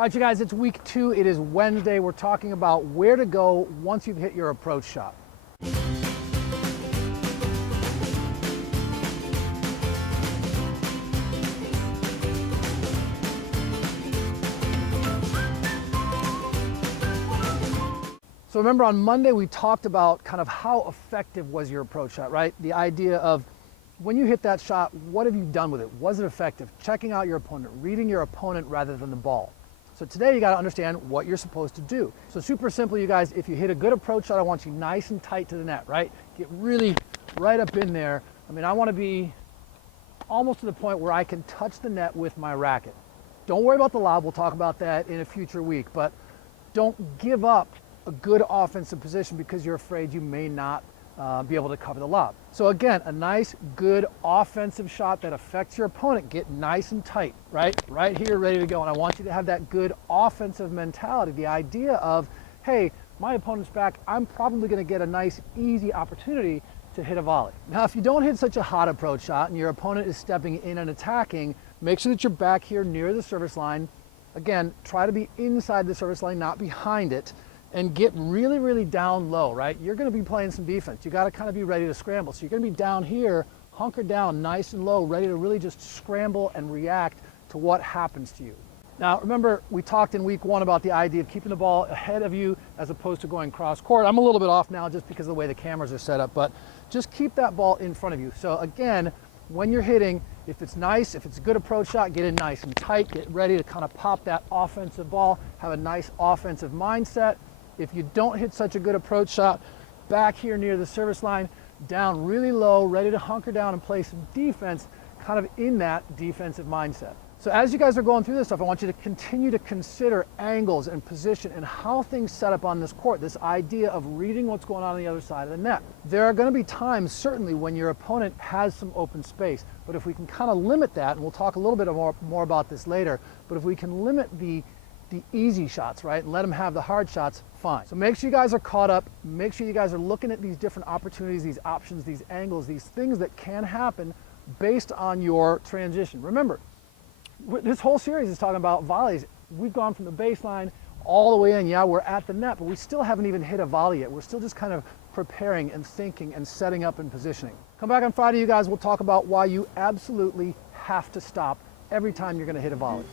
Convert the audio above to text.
All right, you guys, it's week 2. It is Wednesday. We're talking about where to go once you've hit your approach shot. So remember on Monday we talked about kind of how effective was your approach shot, right? The idea of when you hit that shot, what have you done with it? Was it effective? Checking out your opponent, reading your opponent rather than the ball. So today you got to understand what you're supposed to do. So super simple, you guys, if you hit a good approach shot, I want you nice and tight to the net, right? Get really right up in there. I mean, I want to be almost to the point where I can touch the net with my racket. Don't worry about the lob. We'll talk about that in a future week, but don't give up a good offensive position because you're afraid you may not be able to cover the lob. So again, a nice, good offensive shot that affects your opponent. Get nice and tight, right? Right here, ready to go. And I want you to have that good offensive mentality. The idea of, hey, my opponent's back. I'm probably going to get a nice, easy opportunity to hit a volley. Now, if you don't hit such a hot approach shot and your opponent is stepping in and attacking, make sure that you're back here near the service line. Again, try to be inside the service line, not behind it. And get really, really down low, right? You're gonna be playing some defense. You gotta kind of be ready to scramble. So you're gonna be down here, hunkered down nice and low, ready to really just scramble and react to what happens to you. Now, remember, we talked in week 1 about the idea of keeping the ball ahead of you as opposed to going cross court. I'm a little bit off now just because of the way the cameras are set up, but just keep that ball in front of you. So again, when you're hitting, if it's nice, if it's a good approach shot, get in nice and tight, get ready to kind of pop that offensive ball, have a nice offensive mindset. If you don't hit such a good approach shot, back here near the service line, down really low, ready to hunker down and play some defense, kind of in that defensive mindset. So as you guys are going through this stuff, I want you to continue to consider angles and position and how things set up on this court, this idea of reading what's going on the other side of the net. There are going to be times, certainly, when your opponent has some open space, but if we can kind of limit that, and we'll talk a little bit more about this later, but if we can limit the easy shots, right, and let them have the hard shots, fine. So make sure you guys are caught up. Make sure you guys are looking at these different opportunities, these options, these angles, these things that can happen based on your transition. Remember, this whole series is talking about volleys. We've gone from the baseline all the way in. Yeah, we're at the net, but we still haven't even hit a volley yet. We're still just kind of preparing and thinking and setting up and positioning. Come back on Friday, you guys. We'll talk about why you absolutely have to stop every time you're going to hit a volley.